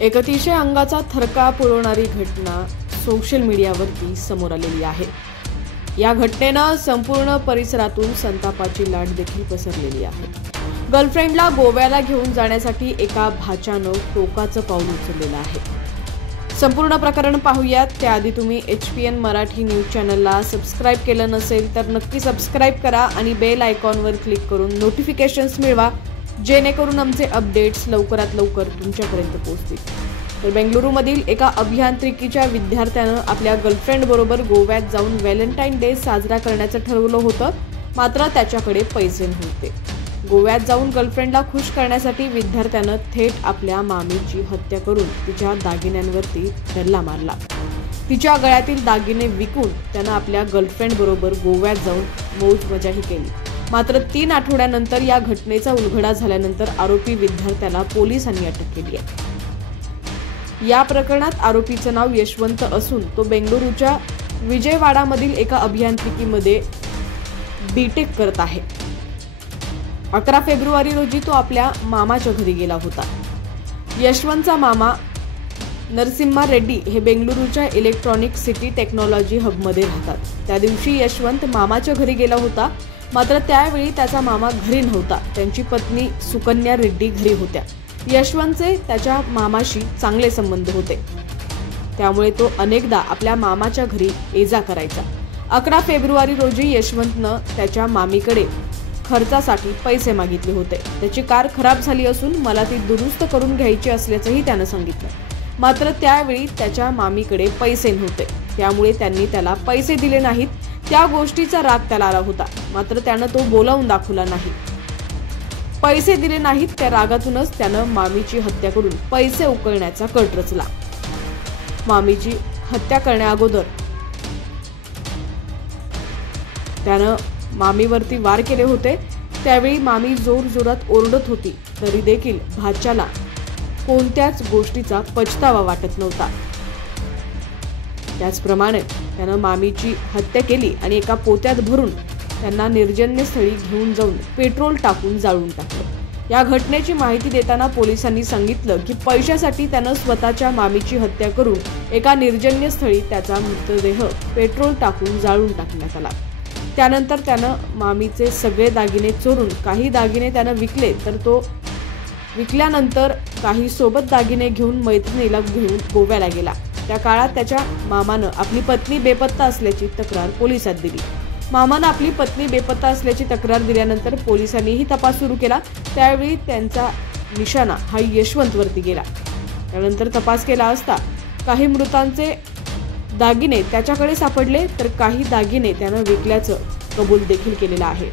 एक अतिशय अंगाचा थरकाप उडवणारी घटना सोशल मीडियावरती समोर आलेली आहे। या घटनेनं संपूर्ण परिसरातून संतापाची लाट देखील पसरलेली आहे। गर्लफ्रेंडला गोव्याला घेऊन जाण्यासाठी एका भाच्यानं टोकाचं पाऊल उचललेलं आहे। संपूर्ण प्रकरण पाहूयात त्याआधी तुम्ही HPN मराठी न्यूज चॅनलला सबस्क्राइब केलं नसेल तर नक्की सबस्क्राइब करा आणि बेल आयकॉनवर क्लिक करून नोटिफिकेशन्स मिळवा, जेणेकरून आमचे अपडेट्स लवकरात लवकर तुमच्यापर्यंत पोहोचतील। तर बेंगळुरूमधील एका अभियांत्रिकीच्या विद्यार्थ्यानं आपल्या गर्लफ्रेंडबरोबर गोव्यात जाऊन व्हॅलेंटाईन डे साजरा करण्याचं ठरवलं होतं, मात्र त्याच्याकडे पैसे नव्हते। गोव्यात जाऊन गर्लफ्रेंडला खुश करण्यासाठी विद्यार्थ्यानं थेट आपल्या मामीची हत्या करून तिच्या दागिन्यांवरती डल्ला मारला। तिच्या गळ्यातील दागिने विकून त्यानं आपल्या गर्लफ्रेंडबरोबर गोव्यात जाऊन मौज मजाही केली। मात्र 3 आठवड्यानंतर या घटनेचा उलगडा झाल्यानंतर आरोपी विद्यार्थ्याला पोलिसांनी अटक केली आहे। या प्रकरणात आरोपीचं नाव यशवंत असून तो बेंगळुरूच्या विजयवाडामधील एका अभियांत्रिकीमध्ये बीटेक करत आहे। 11 फेब्रुवारी रोजी तो आपल्या मामाच्या घरी गेला होता। यशवंतचा मामा नरसिम्हा रेड्डी हे बेंगळुरूच्या इलेक्ट्रॉनिक सिटी टेक्नॉलॉजी हबमध्ये राहतात। त्या दिवशी यशवंत मामाच्या घरी गेला होता, मात्र त्यावेळी त्याचा मामा घरी नव्हता। त्यांची पत्नी सुकन्या रेड्डी घरी होत्या। यशवंतचे त्याच्या मामाशी चांगले संबंध होते, त्यामुळे तो अनेकदा आपल्या मामाच्या घरी ये-जा करायचा। 11 फेब्रुवारी रोजी यशवंतनं त्याच्या मामीकडे खर्चासाठी पैसे मागितले होते। त्याची कार खराब झाली असून मला ती दुरुस्त करून घ्यायची असल्याचंही त्यानं सांगितलं, मात्र त्यावेळी त्याच्या मामीकडे पैसे नव्हते, त्यामुळे त्यांनी त्याला पैसे दिले नाहीत। त्या गोष्टीचा राग त्याला आला होता, मात्र त्यानं तो बोलावून दाखवला नाही। पैसे दिले नाहीत त्या रागातूनच त्यानं मामीची हत्या करून पैसे उकळण्याचा कट रचला। मामीची हत्या करण्याअगोदर त्यानं मामीवरती वार केले होते। त्यावेळी मामी जोरजोरात ओरडत होती, तरी देखील भाच्याला कोणत्याच गोष्टीचा पछतावा वाटत नव्हता। त्याचप्रमाणे त्यानं मामीची हत्या केली आणि एका पोत्यात भरून त्यांना निर्जनस्थळी घेऊन जाऊन पेट्रोल टाकून जाळून टाकलं। या घटनेची माहिती देताना पोलिसांनी सांगितलं की पैशासाठी त्यानं स्वतःच्या मामीची हत्या करून एका निर्जनस्थळी त्याचा मृतदेह पेट्रोल टाकून जाळून टाकण्यात आला। त्यानंतर त्यानं मामीचे सगळे दागिने चोरून काही दागिने त्यानं विकले, तर तो विकल्यानंतर काही सोबत दागिने घेऊन मैत्रिणीला घेऊन गोव्याला गेला। त्या काळात त्याच्या मामानं आपली पत्नी बेपत्ता असल्याची तक्रार पोलिसात दिली। मामानं आपली पत्नी बेपत्ता असल्याची तक्रार दिल्यानंतर पोलिसांनीही तपास सुरू केला। त्यावेळी त्यांचा निशाणा हा यशवंतवरती गेला। त्यानंतर तपास केला असता काही मृतांचे दागिने त्याच्याकडे सापडले, तर काही दागिने त्यानं विकल्याचं कबूल देखील केलेलं आहे।